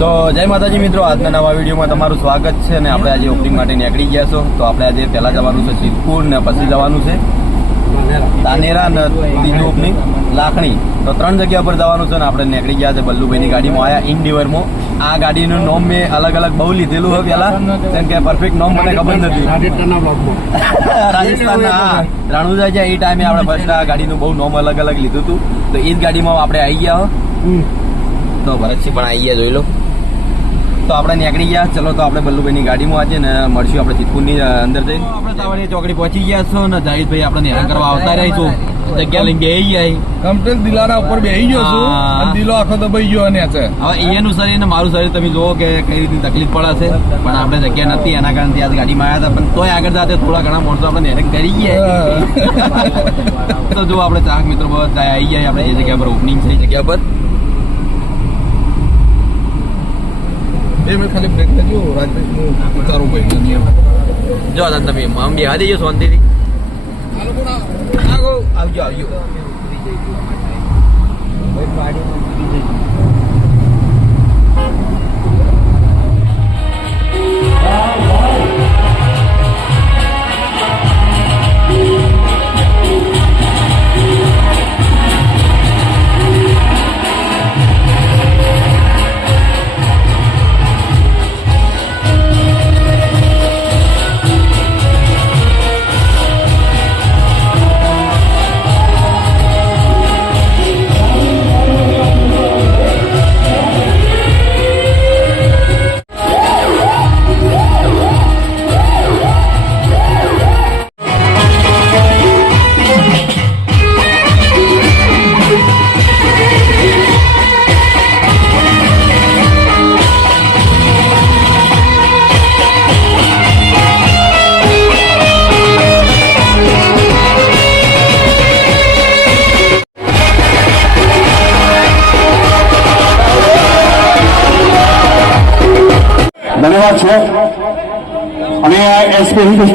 તો જય માતાજી મિત્રો આજના નવા વિડીયોમાં તમારું સ્વાગત છે અને આપણે આજે ઓપનિંગ માટે નીકળી ગયા છો. તો આપણે આજે પહેલા જવાનું છે સિદ્ધપુર ને પછી જવાનું છે તાનેરા ને ત્રીજું ઓપનિંગ લાખણી. તો ત્રણ જગ્યા પર જવાનું છે ને આપણે નીકળી ગયા છે બલ્લુભાઈની ગાડીમાં. આયા ઇન્ડિવરમાં. આ ગાડીનું નામ મેં અલગ અલગ બહુ લીધેલું હોય પેલા કેમ કે પરફેક્ટ નામ મને ખબર નથી. રાજસ્થાનના બ્લોકમાં હા. રણુજા એ ટાઈમે આપણે ફર્સ્ટ આ ગાડીનું બહુ નામ અલગ અલગ લીધું હતું. તો એ જ ગાડીમાં આપણે આવી ગયા હો. તો ભરતસિંહ પણ આવી ગયા જોઈ લો. તો આપણે નીકળી ગયા. ચલો તો આપણે બલ્લુભાઈની ગાડીમાં આજે ને મળશું આપણે સિદ્ધપુરની અંદર જઈ. આપણે તાવડી ચોકડી પહોંચી ગયા છો ને જાહિદભાઈ આપણે હેરાન કરવા આવતા રહીશું જગ્યા લઈને બેસી ગયા. કમ્પ્લેટ દિલારા ઉપર બેહી ગયો છું દિલો આખો દબાઈ ગયો અને છે હવે એનું શરીર ને મારું શરીર તમે જોવો કે કઈ રીતની તકલીફ પડે છે. પણ આપણે જગ્યા નથી એના કારણે આજ ગાડીમાં આવ્યા હતા. પણ તોય આગળ જાતે થોડા ઘણા માણસો આપણે હેરાન કરી ગયા. તો જો આપણે ચાહક મિત્રો બધા આવી ગયા. આપણે એ જગ્યા પર ઓપનિંગ છે જગ્યા પર. એ મેં ખાલી બ્રેક લેજો રાજભાઈ હું ઉતારું ભાઈ જો દાદા તમે આમ બેહા દેજો શાંતિથી. આવજો આવજો.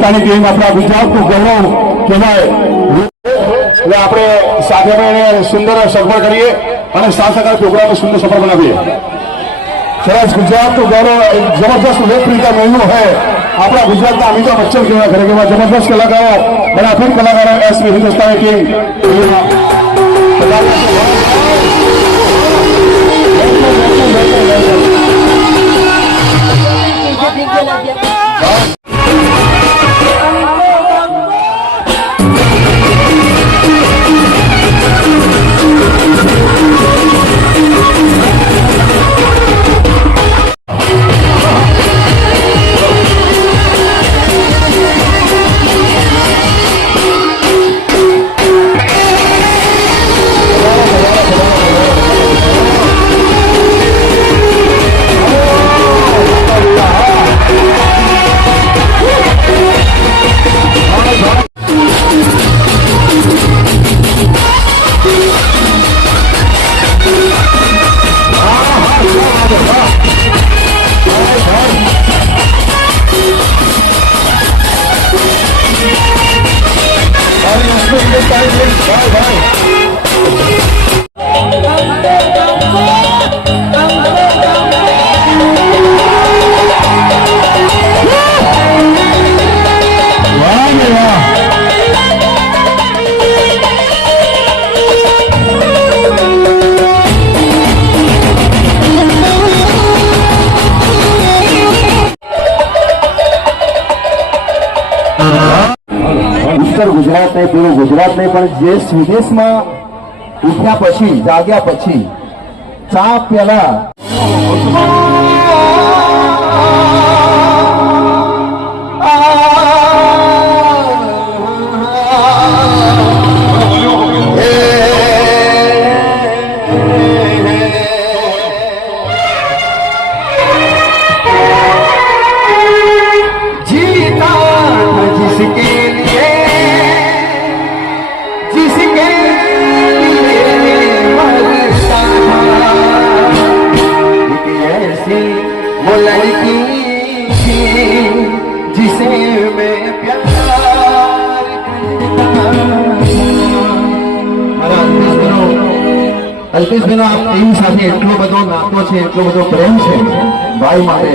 એસપી ટીમ આપણા ગુજરાતનું ગૌરવ કહેવાય એટલે આપણે સાથે સુંદર સફળ કરીએ અને સાથ સાથે પ્રોગ્રામ સુંદર સફળ બનાવીએ. સરસ, ગુજરાતનું ગૌરવ એક જબરદસ્ત લોકપ્રિયતા મેળવ્યું હોય, આપણા ગુજરાતના અમિતાભ બચ્ચન કહેવાય કરે એવા જબરદસ્ત કલાકારો અને ફિટ કલાકારો એસપી હિન્દુસ્તાની ટીમ. ઉત્તર ગુજરાત નહીં પૂરું ગુજરાત નહીં પણ દેશ વિદેશમાં ઉઠ્યા પછી, જાગ્યા પછી, ચા પેલા वो लड़की थी जिसे मैं प्यार करता था। મારા મિત્રો અલ્પેશભાઈનો આ ટીમ સાથે એટલો બધો નાતો છે એટલો બધો પ્રેમ છે ભાઈ માટે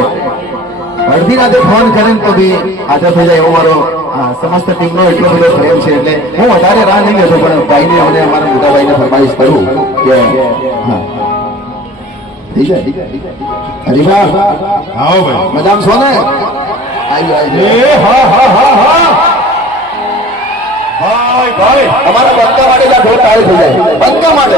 અડધી રાતે ફોન કરે ને તો બી હાજર થઈ જાય એવો મારો આ, સમસ્ત ટીમનો એટલો બધો પ્રેમ છે એટલે હું વધારે રાહ નહીં લેતો પણ ભાઈને અને અમારા મોટા ભાઈને ફરમાઈશ કરું કે હા થઈ જાય હરીફા આવો ભાઈ. મજામાં છો ને આવી આવી હા હા હા હા. ભાઈ ભાઈ અમારા બંકા માટે જ ઢોલ તાળી થઈ જાય. બંકા માટે.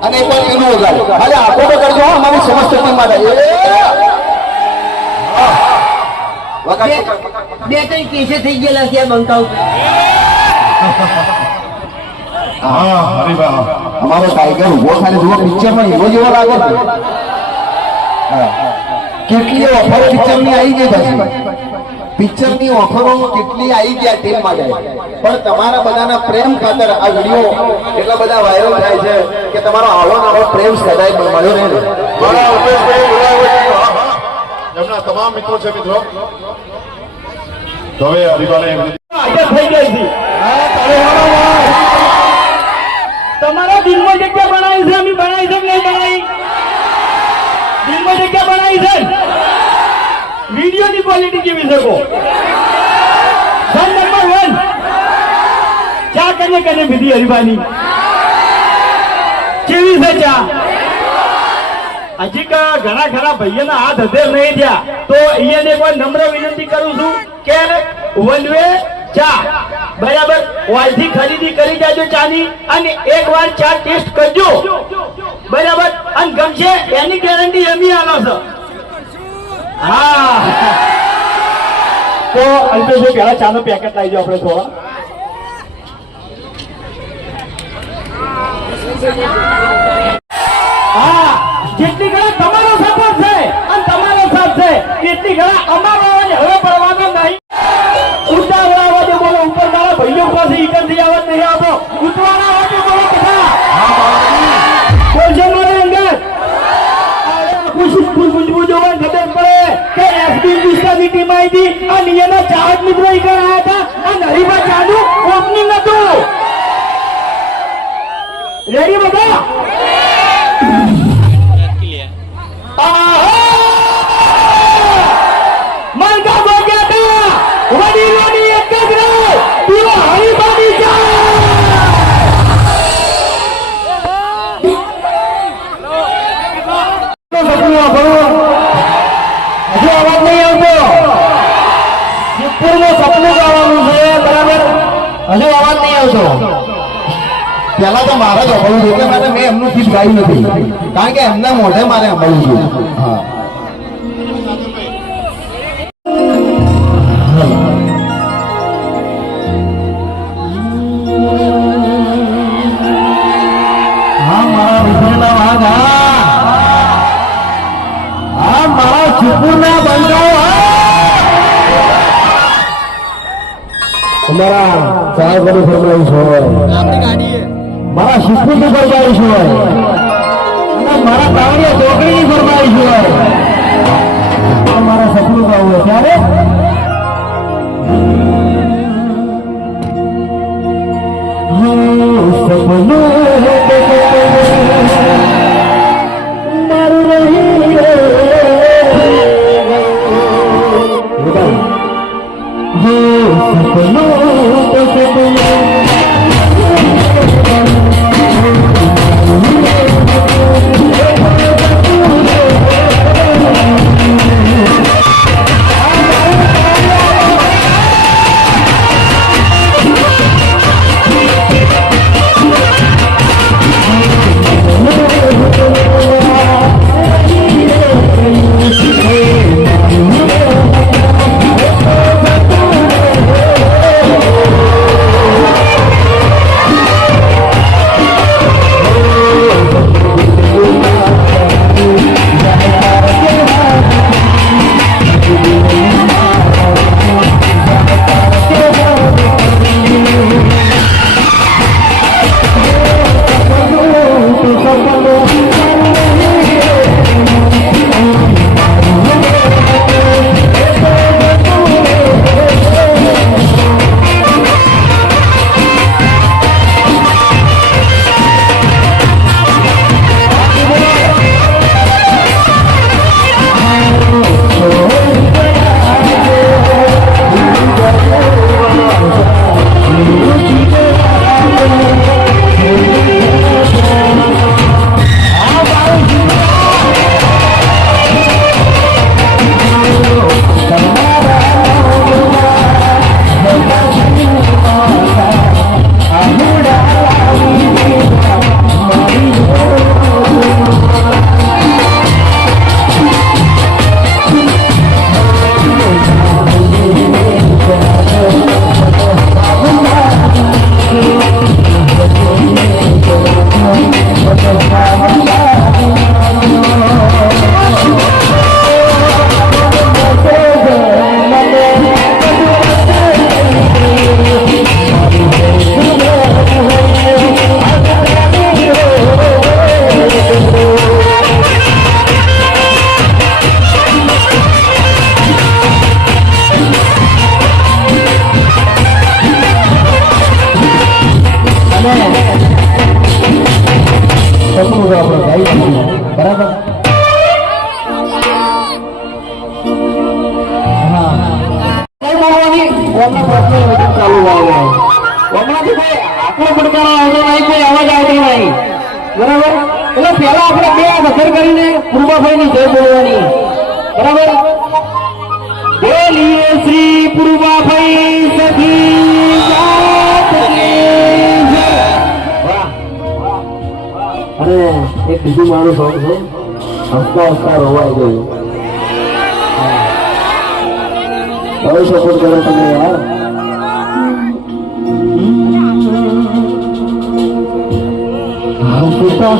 અને એક વાર એનું વગાડો. ખાલી આખો તો કરજો હો, અમારી સમસ્ત ટીમ માટે. બે ત્રણ કેસે થઈ ગયેલા છે બંકા બંકાઉ. હા હરીભાઈ અમારો ટાઈગર ઊભો થાય જુઓ પિક્ચરમાં એવો જેવો લાગે છે. હા. કેટલી ઓફરો પિક્ચરની આવી ગઈ પછી. પિક્ચરની ઓફરો કેટલી આવી ગયા ટીમ માટે. પણ તમારા બધાના પ્રેમ ખાતર આ વીડિયો એટલા બધા વાયરલ થાય છે કે તમારો આવો ને આવો પ્રેમ સદાય મળ્યો રહે મારા. એમના તમામ મિત્રો છે મિત્રો. તો હવે હરીભાઈ થઈ ગઈ હતી તમારા દિલમાં જગ્યા બનાવી છે, અમે બનાવી છે નહીં બનાવી? દિલમાં જગ્યા બનાવી છે? વિડીયોની ક્વોલિટી કેવી શકો સન નંબર વન. ચા કને કને વિધિ હરિભાની કેવી છે ચા? હજી ઘણા ખરા ભાઈઓના હાથ હધેર નહીં થયા, તો અહીંયાને પણ નમ્ર વિનંતી કરું છું કે વનવે ચા. બરાબર? વાલથી ખરીદી કરી જાજો ચાની અને એક વાર ચા ટેસ્ટ કરજો. બરાબર? અને ગમશે એની ગેરંટી એમી આલો છે. હા. તો અલ્પેશભાઈ પહેલા ચાનો પેકેટ લાવી જાઓ આપણે થોડા. હા. જેટલી ઘણા હજુ અવાજ નહીં આવતો. પેલા તો મારે જ અભાવ મેં એમનું ગીત ગાયું નથી. કારણ કે એમના મોઢે મારે અભળવું છે ફરમાઈશ હોય મારા શિસ્પુની ફરમાઈશ હોય. મારા કાવડિયા ચોકડીની ફરમાઈશ હોય. મારા સપનું ગાવું હોય. ત્યારે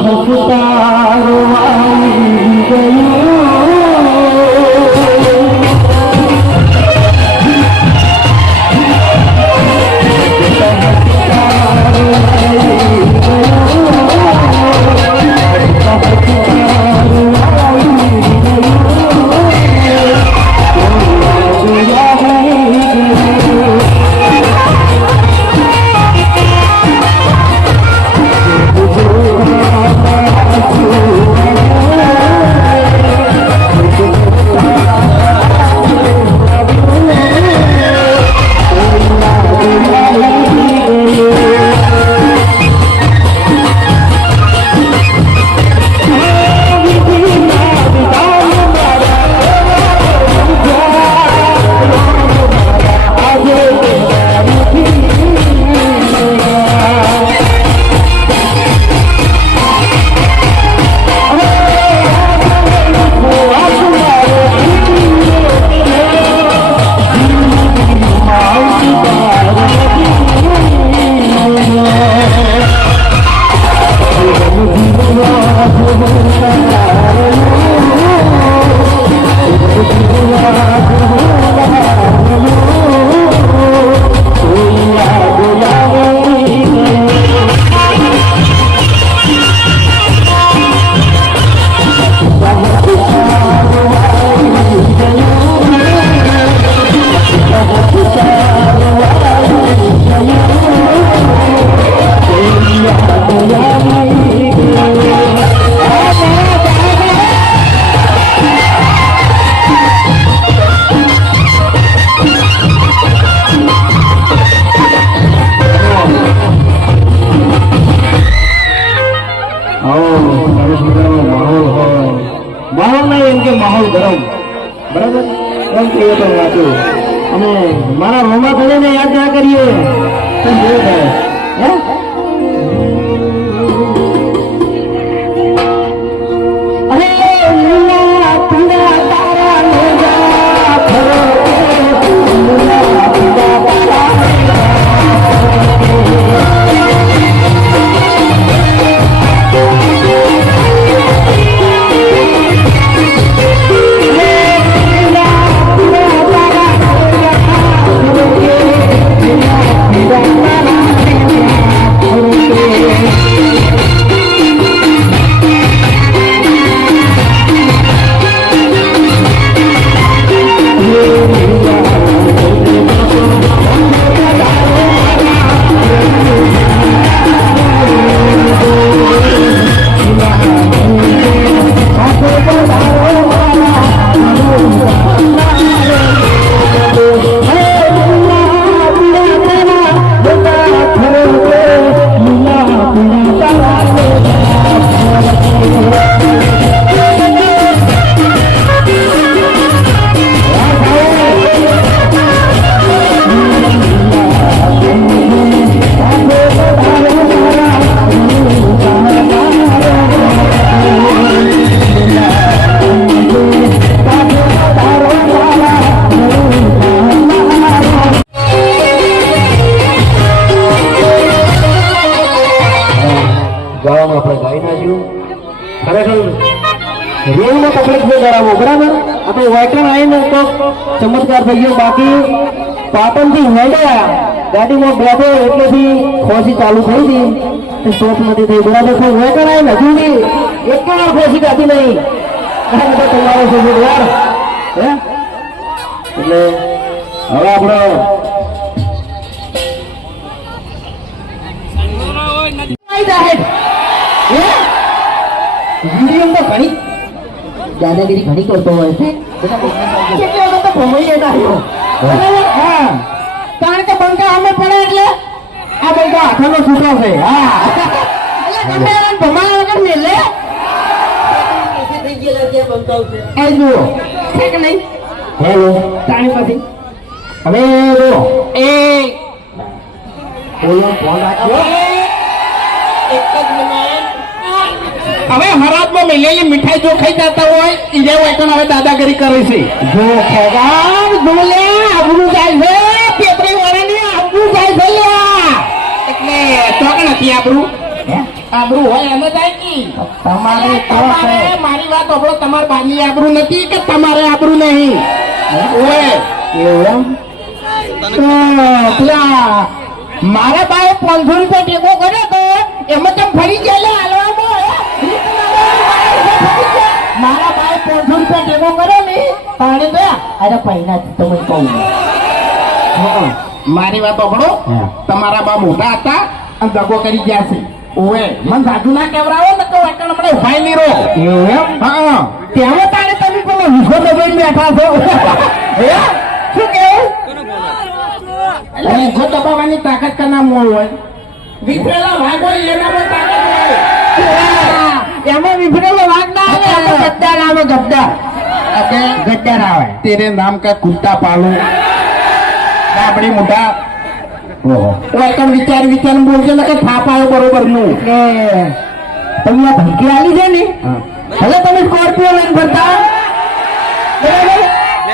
মমতা નમસ્કાર ભાઈઓ બાકી પાટણથી હેડ્યા. ગાડીમાં બેઠો એટલેથી ખોસી ચાલુ થઈ હતી શોખ નથી થઈ. બરાબર છે. વેકણાય નથી બી એક વાર ખોસી કાઢી નહીં. કારણ છે એટલે હવે આપણો ઘણી દાદાગીરી ઘણી કરતો હોય છે. હોઈએ નહીં બરાબર કારણ કે બંકા અમે પડે એટલે આ બંકા હાથનો છૂટો છે. હા. એટલે તમે ભમાયા વગર મેલે. એ જુઓ. છે કે નહીં. હેલો તાણી પછી હવે બોલો. ફોન રાખ્યો એક જ હવે હરાજમાં મિલેલી મીઠાઈ જો ખાઈ જતા હોય ઈરે વેતન હવે દાદાગીરી કરે છે. જો ખેગાર જોલે આબરૂ જાય છે પેપરી વાળાની આબરૂ જાય છે એટલે ચોક નથી આબરું. આબરું હોય એમ જાય કી તમારે તમારે મારી વાત આપણો તમારે બાની આબરું નથી કે તમારે આબરું નહીં? ઓય. એવું? પેલા મારા પાસે પાંચસો રૂપિયા ટેકો કર્યો તો એમાં તમે ફરી ગયા લે હાલવામાં મારા ભાઈ પાંચસો રૂપિયા ડેમો કર્યો ને પાણી ગયા અરે પૈના તમે કહું. હં. મારી વાત ઓગળો તમારા બા મોટા હતા અને દગો કરી ગયા છે. ઓએ મને સાધુ ના કેવરાવો ને તો વાકણ હમણાં ઉભાઈ નહીં રહો. એવું એમ? હા ત્યાં તારે તમે પેલો વિખો દબાઈને બેઠા છો? હે? શું કેવું? એટલે ઊંઘો દબાવવાની તાકાત કના મોં હોય? વિફરેલા ભાગ હોય એનામાં તાકાત હોય. એમાં વિફરેલો વાઘ આવે આવે આવે તેરે નામ કા કુત્તા પાલો. આપણી મોટા? વિચાર વિચાર બોલજો ને કે થાપ આવ્યો બરોબરનું તમને આ ધમકી આલી છે ને? હવે તમે સ્કોર્પિયો લઈને ફરતા. બરાબર?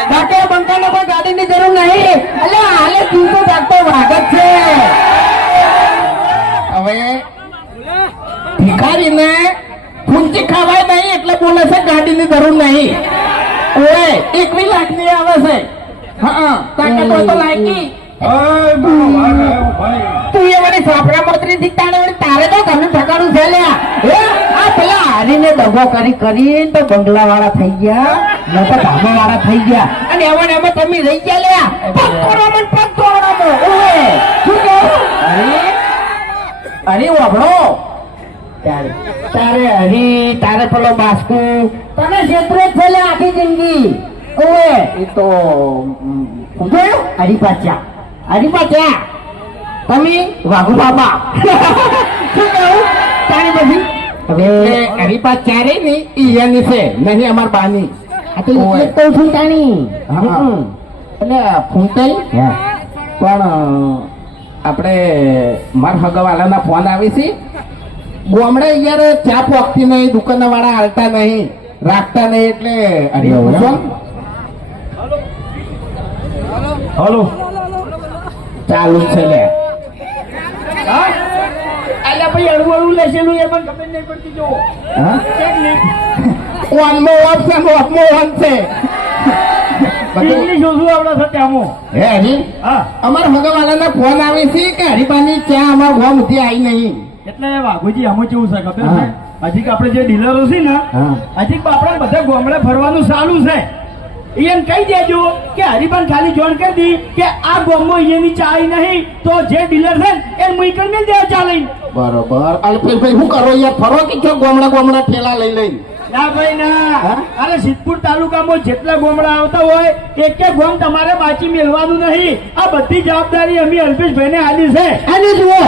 ડાકે બંકાને કોઈ ગાડીની જરૂર નહીં. એટલે હાલે તું જાગતો વાઘ વાગત છે. હવે ભિખારીને ફૂંચી ખાવાય એટલે બોલે છે ગાડીની જરૂર નહીં. ઓય એકવી લાખની આવે છે. હા તાકાત હોય તો લાયકી તું એ વળી સાપડા મંત્રી થી વળી તારે તો ઘરનું ઠકાણું છે લ્યા. હે આ પેલા હારીને દગો કરી કરીને તો બંગલા વાળા થઈ ગયા ન તો ધાબા વાળા થઈ ગયા. અને એમાં ને એમાં તમે રહી ગયા લ્યા. પગ ઓએ શું અરે અરે તારે. તારે હરી તારે પેલો બાસ્કુ. તને ક્ષેત્રે જ આખી જિંદગી. ઓએ એ તો જોયું? હરિપાચ્યા હરિપાચ્યા તમે વાઘુ બાબા. શું કહું તારી પછી એટલે હરીપા ચારે ને ઈયાની છે. નહીં અમાર બાની. આ તો કહું છું તાણી. હમ. એટલે ફૂંટાઈ પણ આપણે માર હગવાલાના ફોન આવે છે. ગોમડે યાર ચા પોકતી નહીં દુકાન વાળા હાલતા નહીં રાખતા નહીં એટલે હલો. ચાલુ છે લે. હા? અલ્યા ભાઈ અડવું અડવું લેશેલું એ પણ ખબર નહીં પડતી જો વનમો વન છે વનમો વન છે. અમારા હગવાલાના ફોન આવે છે કે હરિપાની ચા અમાર ગોમ ઉધી આવી નહીં. એટલે વાઘુજી આમાં કેવું છે ખબર છે? હજી આપણે જે ડીલરો છે ને હજી આપણે બધા ગામડે ફરવાનું ચાલુ છે. એમ કહી દેજો કે હરિભાન ખાલી જોણ કરી દી કે આ ગોમો એની ચાય નહીં તો જે ડીલર છે એ મુઈકર ને દે ચા લઈને. બરોબર. અલ્પેશ ભાઈ શું કરો યાર ફરો કે છો ગોમડા ગોમડા ઠેલા લઈ લઈને? ના ભાઈ ના. અરે સિદ્ધપુર તાલુકામાં જેટલા ગોમડા આવતા હોય એક એક ગોમ તમારે બાચી મેળવાનું નહીં. આ બધી જવાબદારી અમે અલ્પેશભાઈ ને આલી છે. અને જુઓ.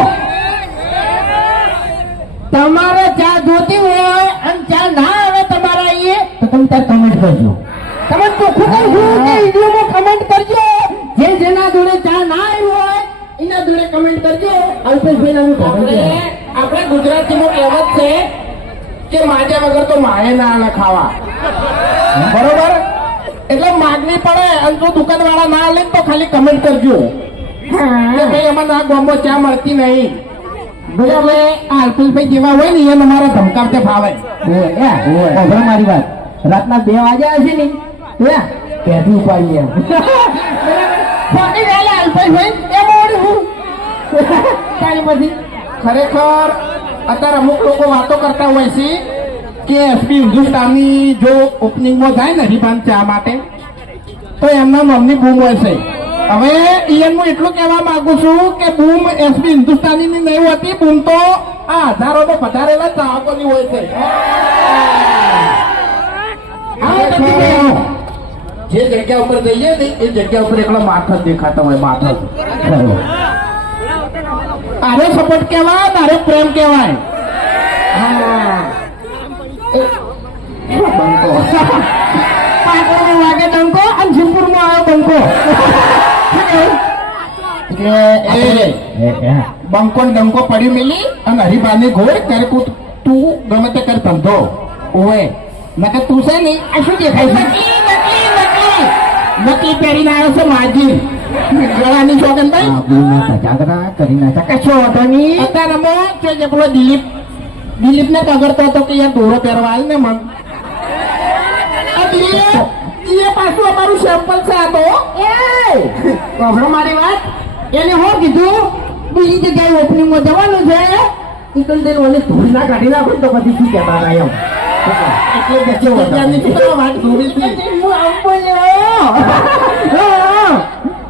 તમારે ચા જોતી હોય અને ચા ના આવે તમારા અહીંયા તો તમે ત્યાં કમેન્ટ કરજો. તમે ચોખ્ખું કહું છું કે વિડીયોમાં કમેન્ટ કરજો. જે જેના જોડે ચા ના આવી હોય એના જોડે કમેન્ટ કરજો. અલ્પેશભાઈ ના આપણે આપણે ગુજરાતીમાં કહેવત છે કે માજા વગર તો માએ ના ખાવા બરોબર? એટલે માગણી પડે અને જો દુકાન વાળા ના લે તો ખાલી કમેન્ટ કરજો. કે ભાઈ એમાં ના ગોમો ચા મળતી નહીં. બરાબર અલ્પેશભાઈ જેવા હોય ને એ અમારા ધમકાવતે ફાવે. ઓય મારી વાત. રાતના બે વાગ્યા હશે ને હે? ક્યાંથી ઉપાડી એમ ગયેલા અલ્પેશભાઈ એમ હું તારી પછી. ખરેખર અત્યારે અમુક લોકો વાતો કરતા હોય છે કે એસપી હિન્દુસ્તાનની જો ઓપનિંગમાં થાય ને હરિભાન ચા માટે તો એમના મનની બૂમ હોય છે. હવે ઈયન હું એટલું કહેવા માંગુ છું કે બૂમ એસપી હિન્દુસ્તાની ની નહીં હતી. બૂમ તો આ હજારો તો પધારેલા ચાહકોની હોય છે. જે જગ્યા ઉપર જઈએ ને એ જગ્યા ઉપર એકલો માથસ દેખાતો હોય માથસ તારે સપોર્ટ કહેવાય તારે પ્રેમ કહેવાય. બંકો. પાંચ વાગે ડંકો અને જીપુરમાં આવ્યો બંકો. એટલે એ બંકો ડંકો પડી મેલી અને હરિભાની ઘોડ કરે તું ગમે તે કર ધંધો. ઓએ નકર તું છે ને આ શું દેખાય છે? નકલી પહેરીને આવ્યો છે માજી ગળાની સોગન ભાઈ જાગરા કરી નાખા કશો વાંધો નહીં. અત્યારે મો જો પેલો દિલીપ દિલીપ ને પગડતો હતો કે યાર દોરો પહેરવા ને મન. દિલીપ એ પાછું અમારું સેમ્પલ છે આ તો. એ! સાંભળો મારી વાત. એને હું કીધું બીજી જગ્યાએ ઓપનિંગમાં જવાનું છે. સિકંદર મને ધૂળ ના કાઢી નાખો તો પછી શું એટલે અત્યારની તો વાત દોરી હતી. હું આમ બોલ્યો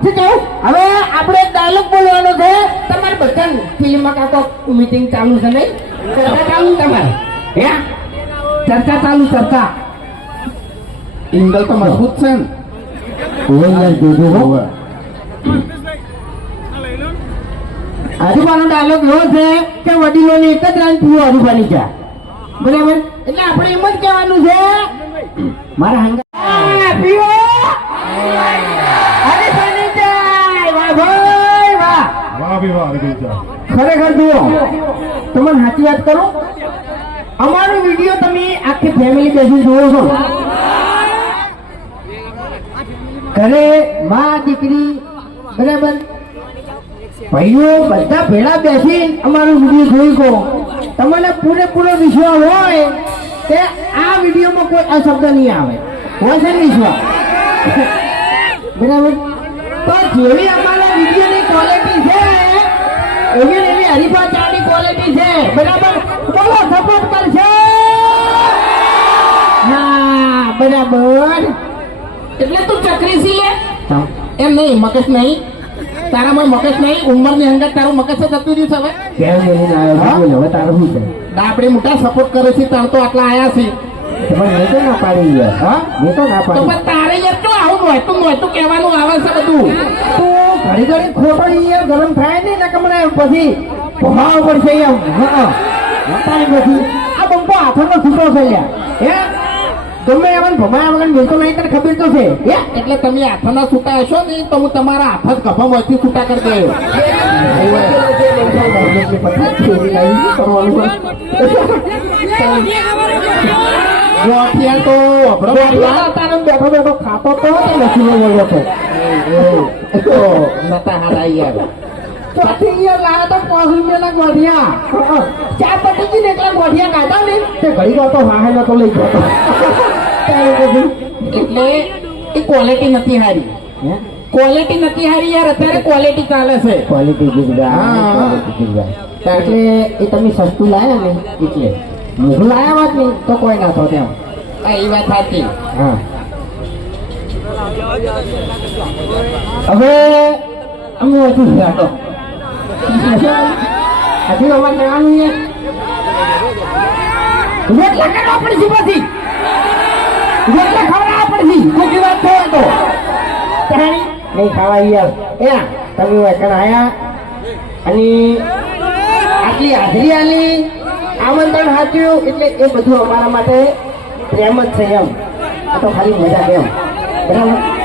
હવે આપણે ડાયલોગ બોલવાનો છે. તમારે બધા ફિલ્મમાં કાકો મીટિંગ ચાલુ છે નહીં? ચર્ચા ચાલુ તમારે? હે? ચર્ચા ચાલુ ચર્ચા. ઇંગલ તો મજબૂત છે ને. હરીફાનો ડાયલોગ એવો છે કે વડીલોની એક જ રાન પીવો હરીફાની ચા બરાબર? એટલે આપણે એમ જ કહેવાનું છે મારા હંગા પીવો હરીફાની ચા વાહ ભાઈ વાહ. વાહ ભી વાહ હરિભાઈ ખરેખર જુઓ તમને સાચી વાત કરું? અમારો વીડિયો તમે આખી ફેમિલી બેસી જુઓ છો. ઘરે માં દીકરી, બરાબર? ભાઈઓ, બધા ભેળા બેસી અમારું વીડિયો જોઈ ગયો તમને પૂરેપૂરો વિશ્વાસ હોય કે આ વિડીયોમાં કોઈ અશબ્દ નહીં આવે. હોય છે વિશ્વાસ? બરાબર? તો જેવી અમારા વિડીયોની ક્વોલિટી છે, એવી એવી હરીફા ચાની ક્વોલિટી છે. બરાબર? બોલો સપોર્ટ કરશે હા, બરાબર. એટલે તું ચકરી સી લે? એમ નહીં મગજ નહીં. તારામાં મગજ નહીં ઉંમરની અંદર તારું મગજ તો જતું રહ્યું હવે. કેમ આવ્યો હા? હવે તારું શું છે? આપણે મોટા સપોર્ટ કરે છે તાર તો આટલા આયા છે. પણ મેં તો ના પાડી યાર. હા? મેં તો ના પાડી. પણ તારે યાર તો આવું નહોતું નહોતું કહેવાનું આવે છે બધું. તો ઘડી ઘડી ખોટો યાર ગરમ થાય ને મને પછી ભાવ પડશે હા વટાય પછી. આ બંકો હાથમાં છૂટો છે યાર. હે? ગમે એવા ભમાયા વગર મિલતો નહીં તને ખબર તો છે. હે એટલે તમે હાથના છૂટા હશો ને તો હું તમારા હાથ જ કફામાંથી છૂટા કરી દઉં તો. બેઠો બેઠો ખાતો તો નથી છે તો. નતા હારા યાર ચોથી તો પાંચ રૂપિયાના ગોઠિયા ચાર પટી ને એટલા ગોઠિયા કાઢા ને તે ઘડી વાર તો વાહે નતો લઈ ગયો તો. એટલે એ ક્વોલિટી નથી હારી. ક્વોલિટી નથી હારી યાર અત્યારે ક્વોલિટી ચાલે છે. ક્વોલિટી હા. એટલે એ તમે સસ્તું લાયા ને એટલે. મોઘું લાયા વાત નહીં તો કોઈ ના થો ત્યાં એ વાત સાચી. હા. હવે અમે હજુ જાતો. હજુ અમારે જવાનું છે. રોટ લગાડવા પડશે રોટલા ખવડાવવા પડશે ખોટી વાત થાય તો. તાણી નહીં ખાવા યાર. એ તમે વચન આયા? અને આટલી હાજરી આલી આમંત્રણ હાચ્યું એટલે એ બધું અમારા માટે પ્રેમ જ છે એમ. તો ખાલી મજા એમ. બરાબર?